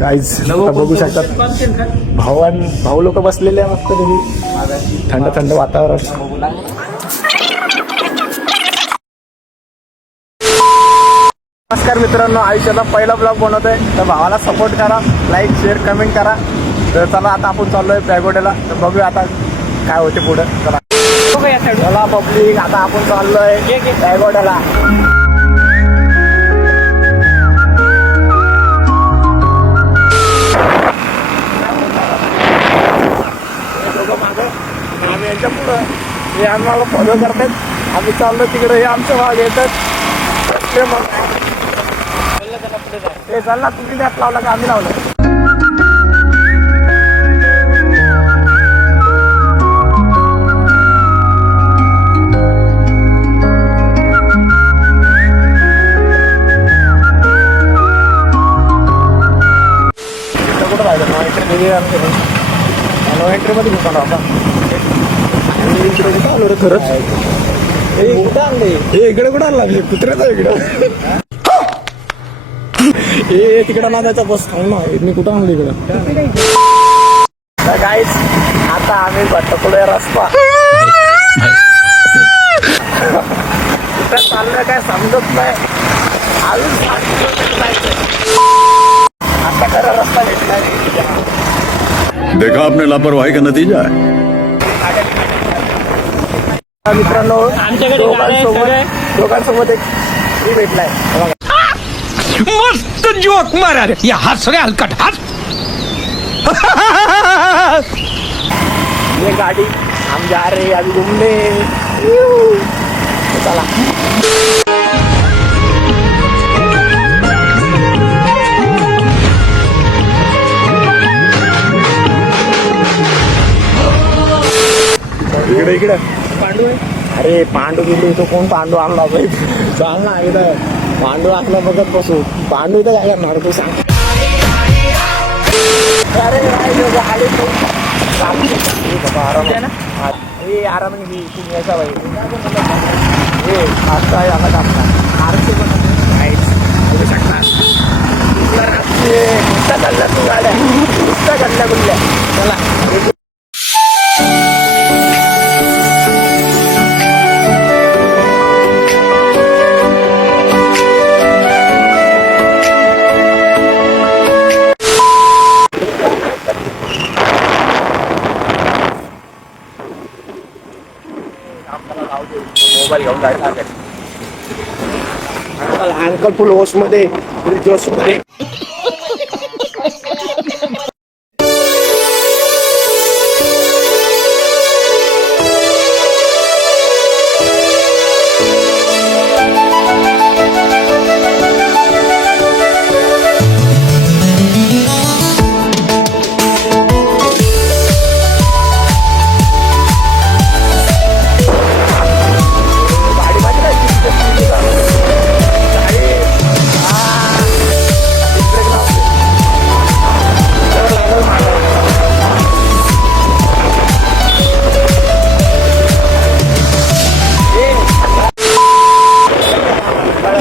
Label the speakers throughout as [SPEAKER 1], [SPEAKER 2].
[SPEAKER 1] Guys बघू शकतात भावान भाऊ लोक बसलेले आहे मस्त तुम्ही थंड थंड वातावरण. नमस्कार मित्रांनो आयुष्याचा पहिला ब्लॉग बनवतोय. तर भावाला सपोर्ट करा लाईक शेअर कमेंट करा. तर चला आता आपण चाललोय पॅगोड्याला. तर बघूया आता काय होते पुढं. चला. चला पब्लिक आता आपण चाललोय आणि आम्ही यांच्या पुढं हे आम्हाला फॉलो करतात आम्ही चाललो तिकडे हे आमच्या भाग येतात ते मग हे चाल ना तुम्ही त्यात लावला का? आम्ही लावलं. कुठं राहिलं नो नो होता इकडे कुठं आलो रे खरंच हे कुठं आणले हे इकडे कुठं आणला कुत्र्याचा इकडं. हे तिकडं ना त्याचा बस थांब ना. मी कुठं आणलं इकडं? गाईस आता आम्ही भट्टपुढे रस्ता. कुठं चाललं काय समजत नाही. अजून सात किलोमीटर जायचंय. आता खरा रस्ता
[SPEAKER 2] देखा आपने लापरवाही का नतीजा है?
[SPEAKER 1] मित्रांनो
[SPEAKER 3] आहेत
[SPEAKER 1] दोघांसोबत दोघांसोबत एक भेटलाय.
[SPEAKER 4] मस्त जोक मारा रे या हस रे हलकट हस
[SPEAKER 1] ये गाड़ी हम जा रहे हैं अभी घूमने. चला. इकडे इकडे. पांडू अरे पांडू गेली तो कोण पांडू? आणला बाई चाल ना इथं. पांडू असला बघत बसू. पांडू इथं काय करणार तू सांग. अरे. हा, ए आरामाने घे तुम्ही यायचा बाई. ए आता याला टाकणार आरसे पण काहीच बोलू शकणार. तर ए, नुसता चालल्या तू गाड्या. नुसता चला. घेऊन जायचा अंकल अंकल फुलमध्ये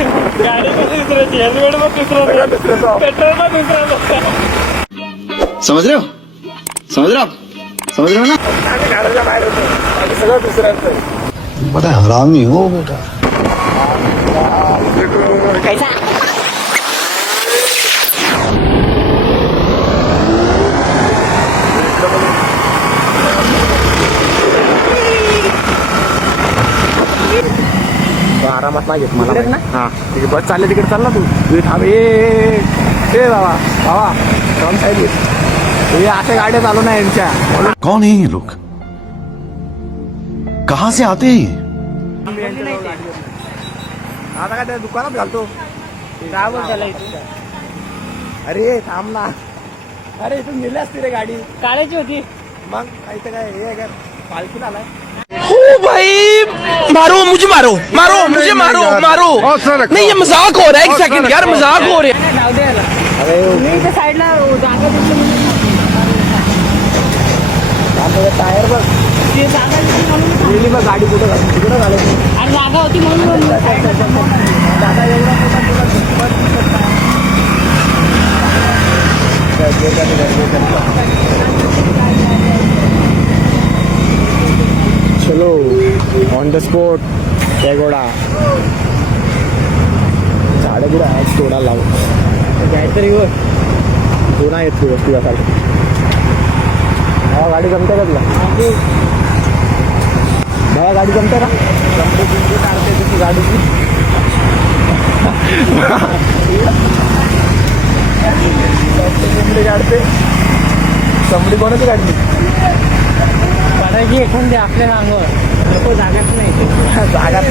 [SPEAKER 1] गाडी
[SPEAKER 3] कशी दुसऱ्याची हेल्मेट मग दुसरं
[SPEAKER 1] सगळं दुसऱ्याचं.
[SPEAKER 3] पेट्रोल
[SPEAKER 5] हो समझ रहे हो आप समझ रहे हो ना
[SPEAKER 1] आम्ही घराच्या बाहेर होतो सगळं दुसऱ्यांचं.
[SPEAKER 5] बड़ा हरामी हो बेटा
[SPEAKER 1] तो आरामात नाही घेत मला. हा. आहे बस चालले तिकडे चाल ना तू. तू थांब. ए बाबा बाबा थांब साहेब हे अशा गाड्या चालू नाही यांच्या.
[SPEAKER 2] कौन है ये लोग? कहाँ से आते हैं ये.
[SPEAKER 1] आता काय त्या दुकानात घालतो?
[SPEAKER 3] इथे?
[SPEAKER 1] अरे थांब ना. अरे इथून नेली असती रे गाडी.
[SPEAKER 3] काढायची होती.
[SPEAKER 1] मग इथं काय हे आहे का? पालखीला आलाय.
[SPEAKER 4] ओ भाई। मारो मुझे मारो। मारो मुझे मारो मारो। नहीं ये मज़ाक हो रहा है एक सेकंड यार मज़ाक हो रहा है।
[SPEAKER 1] ऑन द स्पॉट गोडा झाडं बिडं आहेत? तोडा लावून. काहीतरी हो तू नाही येत दिवस तुझ्यासाठी हा गाडी जमते का तुला? मला गाडी जमते का? जमते बिंदू काढते तुझी गाडीची चमडी काढते चमडी कोणाची काढली
[SPEAKER 3] काढायची एखादी आपल्या अंगावर नको जागाच नाही जागाच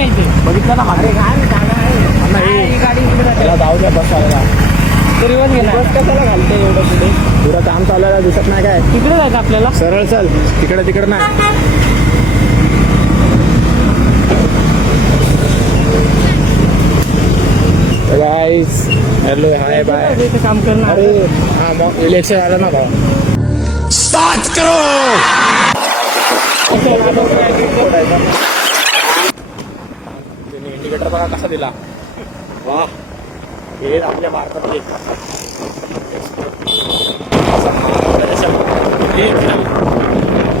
[SPEAKER 3] इथे.
[SPEAKER 1] बघितलं ना मागे.
[SPEAKER 3] काय जागा आहे. गाडी.
[SPEAKER 1] त्याला जाऊ द्या बस चालायला
[SPEAKER 3] तरी वर गेला.
[SPEAKER 1] बस कशाला घालते एवढं पुढे? पुढं काम चालायला दिसत नाही काय?
[SPEAKER 3] तिकडे जायचं आपल्याला?
[SPEAKER 1] सरळ चल. तिकडे तिकडे नाही. हॅलो हाय बाय
[SPEAKER 3] काम करणार.
[SPEAKER 1] अरे हा मग इलेक्शन आलं ना भाऊ.
[SPEAKER 2] स्टार्ट करो
[SPEAKER 1] इंडिकेटर बघा कसा दिला. वा. हे आपल्या भारतातले हे.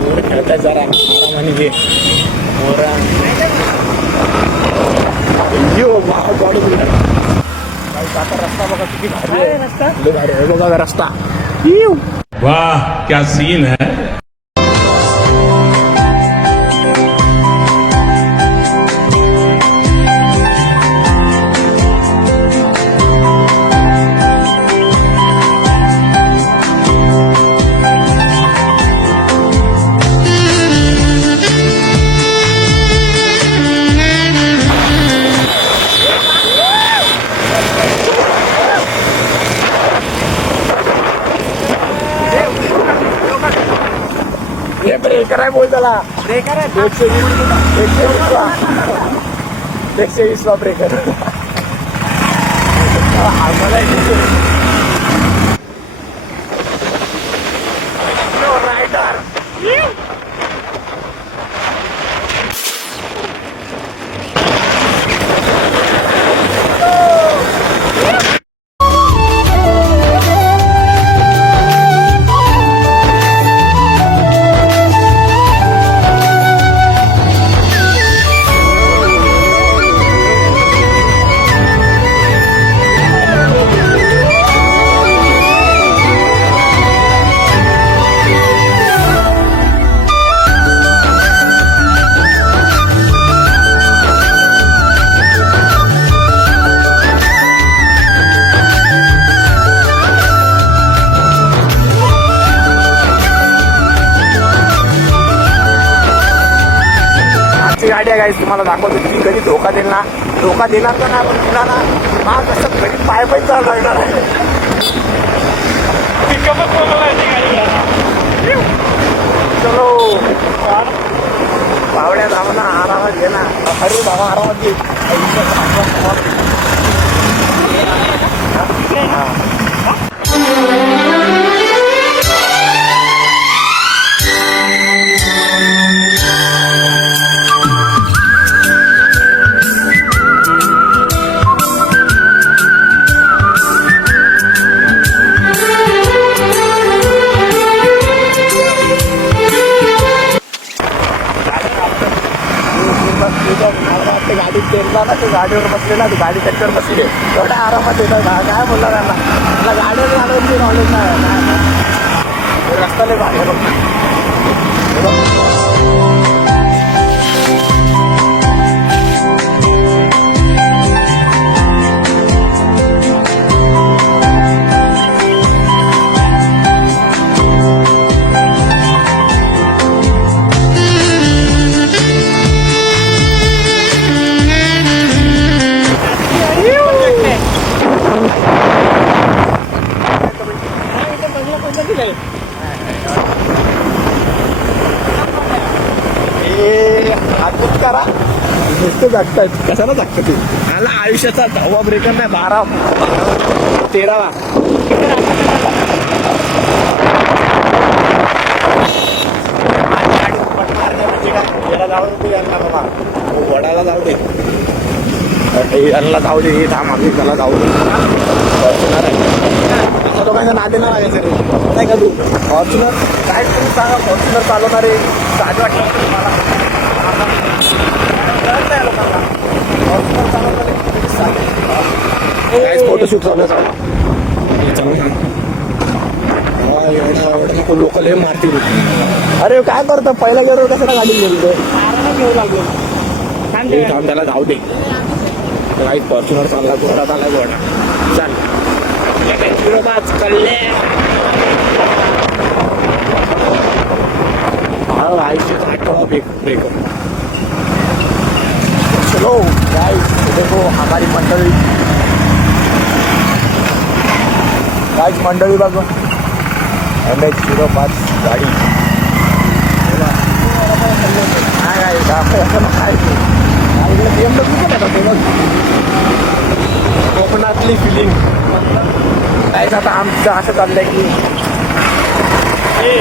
[SPEAKER 1] मोर खेळतात जरा. आरामाने घे मोरा आता रस्ता बघा किती भारी
[SPEAKER 3] काय
[SPEAKER 1] आहे.
[SPEAKER 3] रस्ता?
[SPEAKER 1] लय भारी आहे. बघा रस्ता.
[SPEAKER 6] वाह क्या सीन है.
[SPEAKER 1] ब्रेकर आहे बोल त्याला. ब्रेकर आहे एकशे वीस एकशे वीस वा एकशे वीस वा ब्रेकर आम्हाला ना. धोका देणार तर नाही पण तुला ना हा कसं घरी पाय पाय चालू लागणार आहे. चलो. पावड्या धावना आरामात घे ना. अरे बाबा आरामात घे. ते ना ते गाडीवर बसले ना ते गाडी ट्रॅक्टर बसली. एवढ्या आरामात येतात काय बोलला त्यांना? गाडीवर गाडीवरची नॉलेज नाही. रस्त्याला भारी बघ. नुसतं जगतायत कशाला जगतं ते मला आयुष्याचा दहावा ब्रेकर नाही बारा तेरावा. म्हणजे हो, वडाला जाऊ दे. यांना जाऊ दे हे थांब आम्ही त्याला जाऊ दे. फॉर्च्युनर आहे. नादे लागायचं रे. नाही का तू? फॉर्च्युनर? काय तुम्ही सांगा फॉर्च्युनर चालवणारे. काय वाटलं तुम्हाला कळत नाही लोकांना फॉर्च्युनर चालवणारे किती साधे. काय फोटोशूट चालू आहे चालू नको लोक लय मारतील अरे काय करतं? पहिल्या गेलो कशाला गाडी गेली रे
[SPEAKER 3] घेऊ लागलो थांब
[SPEAKER 1] हे थांब त्याला जाऊ दे. काही फॉर्च्युनर चालला घोडा चालला घोडा. चाल. कळले हा आयुष्याचा आठवा ब्रेक ब्रेकर चलो गाइस देखो हमारी मंडळी. राज मंडळी बघ. एम एच झिरो पाच गाडी. काय काय कोकणातली फिलिंग काय आता आमचं असं चाललंय की ए,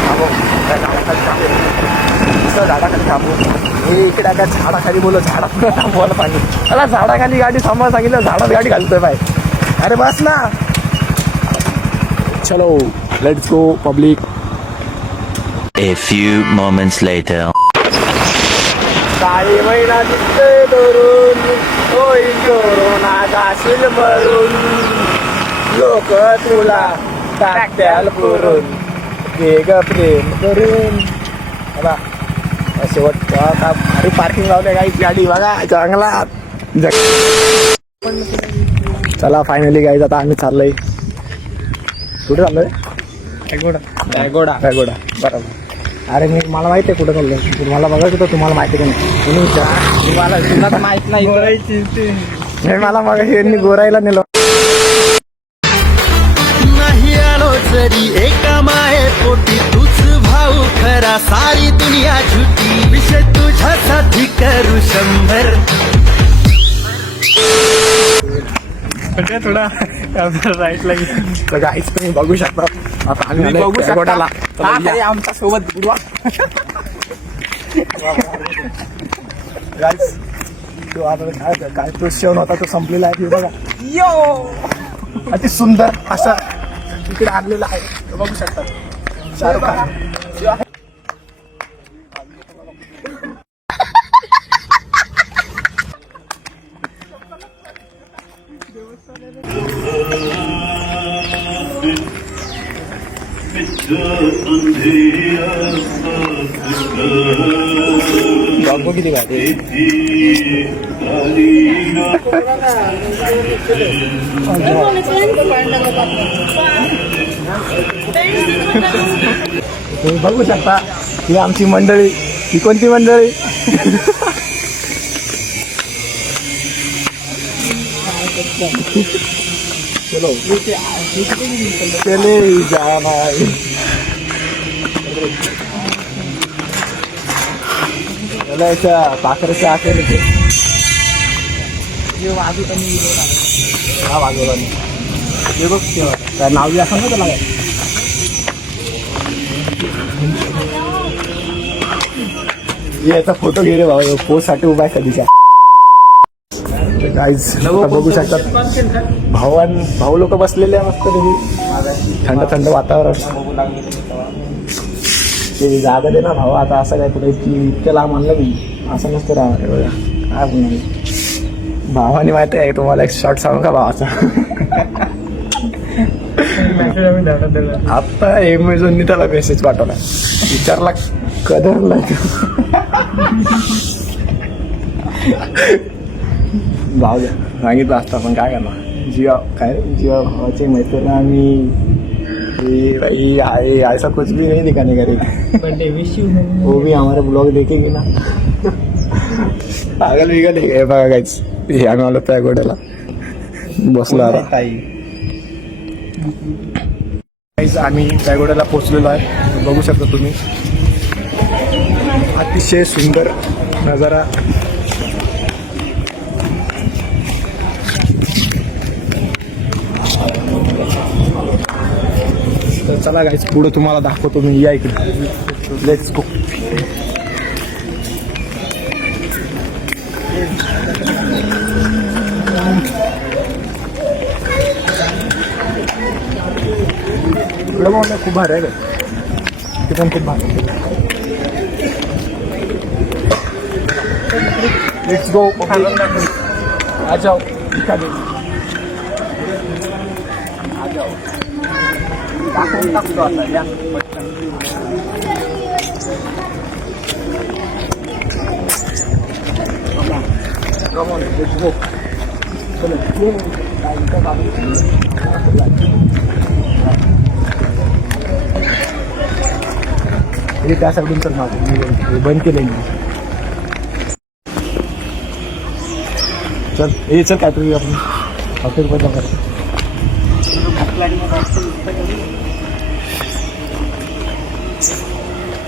[SPEAKER 1] थांबव. त्या झाडाखाली थांबव. नुसतं झाडाखाली थांबू. हे इकडे काय झाडाखाली बोललो झाडात थांबवायला पाणी. मला झाडाखाली गाडी थांबवा सांगितलं झाडात गाडी घालतोय बाय अरे बस ना. चलो let's go public
[SPEAKER 7] A few moments later.
[SPEAKER 1] काही महिना दिसतोय धरून होईल कोरोना जाशील मरून लोक तुला टाकत्याल पुरून. वेग प्रेम करून. शेवट आता भारी पार्किंग लावले काही गाडी बघा जग चला फायनली गाईज आता आम्ही चाललोय. कुठे चाललोय?
[SPEAKER 3] गोडा
[SPEAKER 1] पॅगोडा पॅगोडा बरोबर. अरे मी मला माहिती आहे कुठं चाललोय. तुम्हाला बघायचं होतं तुम्हाला माहिती का नाही? तुम्हाला तुला तर माहीत नाही. मला मग यांनी गोरायला नेलं.
[SPEAKER 8] नाही आलो जरी एका माये पोटी खरा सारी दुनिया झुटी विषय तुझ्यासाठी करू शंभर.
[SPEAKER 3] थोडा
[SPEAKER 1] गाईच तुम्ही बघू शकता. आता आम्ही
[SPEAKER 3] बघू शकता. आमच्यासोबत बुडवा.
[SPEAKER 1] गाईस तो आता काय काय तो क्षण होता तो संपलेला आहे. हे बघा. यो अति सुंदर असा इकडे आणलेला आहे. तो बघू शकता. शाहरुख खान. किती गाडी तुम्ही बघू शकता ही आमची मंडळी ही कोणती मंडळी चलो चले जाना चला याच्या पाखराच्या आखेर हा वाजवला मी हे बघ. काय नाव बी असं ना त्याला? काय ये याचा फोटो घे रे भाऊ. पोस्टसाठी उभा आहे कधीच्या. गाईज बघू शकतात. भावान भाऊ लोक बसलेले आहे मस्त थंड थंड वातावरण. ते जागा दे ना भाऊ आता असं काय कुठे की इतक्या लांब आणलं मी असं नसतं राहा काय बोलणार? भावाने माहिती आहे तुम्हाला एक शॉर्ट सांगू का भावाचा? आता एमेझॉननी त्याला मेसेज पाठवला. विचारला कदरला. भाऊ सांगितलं असतं पण काय करणार? जिवा काय जिवा भावाचे मैत्रीण आम्ही ये भाई आए ऐसा कुछ भी नहीं दिखाने का रे
[SPEAKER 3] बर्थडे विश यू
[SPEAKER 1] वो भी हमारे ब्लॉग देखेंगे ना। पागल बिगल हे बघा काहीच हे आम्ही आलो त्या गोड्याला बसला आता Guys, आम्ही रायगडाला पोहोचलेलो आहे. बघू शकता तुम्ही. अतिशय सुंदर नजारा. चला गाईच पुढे तुम्हाला दाखवतो मी. या इकडे. लेट्स गो इकडे खूप भारी आहे ते पण खूप भारी लेट्स गो आ जाओ दिखा दे आ जाओ दाखवून टाकतो आता या पटकन Come on, let's go. चलो, ये टाइम का हे त्या साईडून तर माझं मी बंद केलं मी चल हे चल काय तरी आपण hotel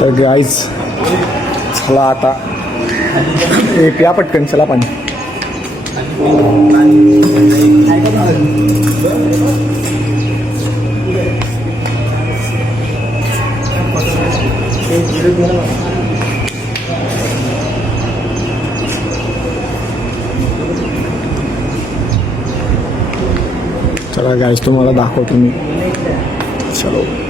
[SPEAKER 1] तर गाईज चला आता. हे प्या पटकन चला पाणी. चला गाईज तुम्हाला दाखवतो मी. चलो.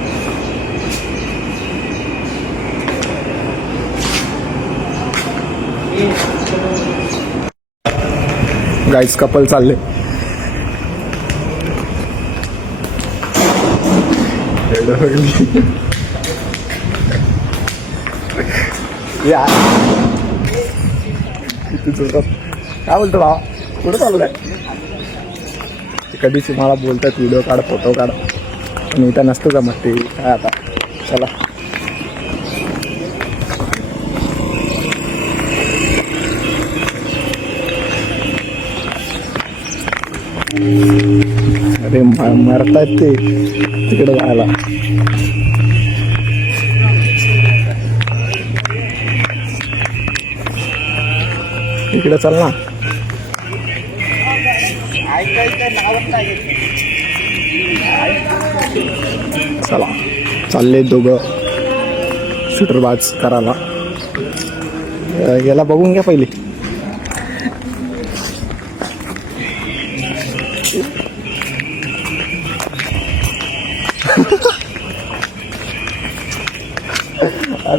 [SPEAKER 1] गाईज कपल चालले. या. काय बोलतो भावा? कुठं चाललंय कधीच मला बोलतात व्हिडिओ काढ फोटो काढ. पण इथं नसतं जमत ते. काय आता? चला. अरे म- मरतायत ते. तिकडे जायला. इकडे चल ना. चला. चालले दोघं. शूटरबाज करायला. याला बघून घ्या पहिले.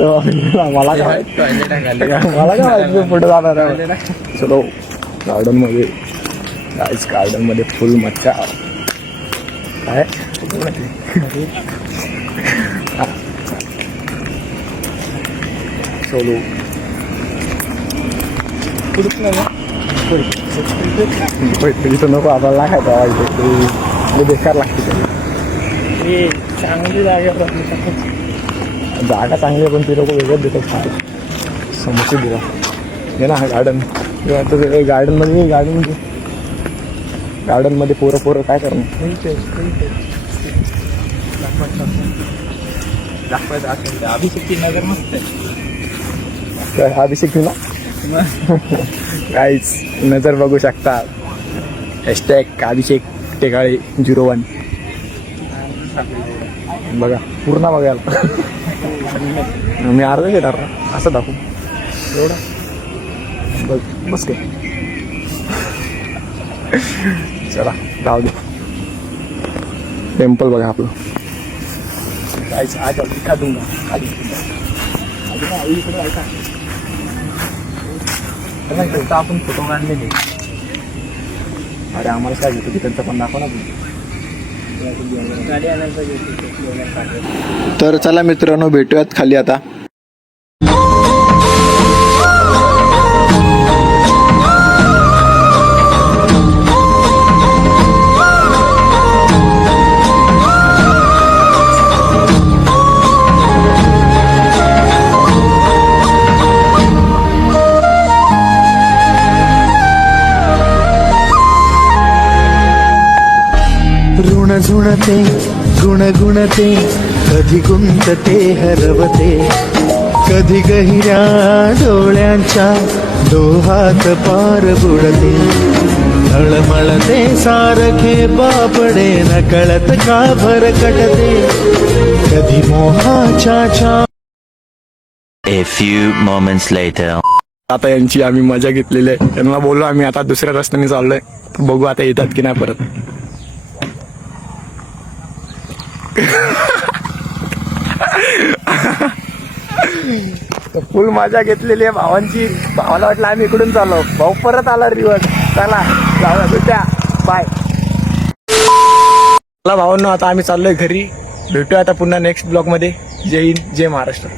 [SPEAKER 1] अरे मला काय मला काय माहिती पुढे जाणार आहे. चलो गार्डनमध्ये. गाईस गार्डनमध्ये फुल मच्छा काय. चलो. इथं नको आपल्याला खायचं. लय बेकार लागते.
[SPEAKER 3] हे चांगली जागा
[SPEAKER 1] जागा चांगली आहे पण ते लोक वेगळंच देतात. खायला समोसे दिला. हे ना गार्डन गार्डनमध्ये गार्डन गार्डनमध्ये. पोरं पोरं काय करणार?
[SPEAKER 3] अभिषेकची नगर मस्त
[SPEAKER 1] काय अभिषेक ना? काहीच नजर बघू शकता. Hashtag Abhishek Tekale zero one बघा पूर्ण बघायला. मी अर्ध घेणार. ना असं दाखवू. एवढा? बघ बस काय चला जाऊ दे. टेम्पल बघा आपलं. काहीच आज दिखा दूंगा खाली. इकडे ऐका आपण फोटो काढलेले. अरे आम्हाला काय घेतो त्यांचं पण दाखव ना. तर चला मित्रांनो भेटूयात खाली आता.
[SPEAKER 8] ऋण झुणते गुण गुणते कधी गुंतते हरवते. कधी गहिऱ्या डोळ्यांच्या डोहात पार बुडते. तळमळते सारखे बापडे न कळत का भरकटते कधी मोहाच्या छा
[SPEAKER 7] A few moments later.
[SPEAKER 1] आता यांची आम्ही मजा घेतलेली आहे. त्यांना बोललो आम्ही आता दुसऱ्या रस्त्याने चाललोय. बघू आता येतात की नाही परत. फुल मजा घेतलेली आहे भावांची. भावाला वाटलं आम्ही इकडून चाललो. भाऊ परत आला रिवर्स चला जाऊया भेटूया. बाय चला भावांनो आता आम्ही चाललोय घरी. भेटूया आता पुन्हा नेक्स्ट ब्लॉगमध्ये. जय हिंद जय महाराष्ट्र.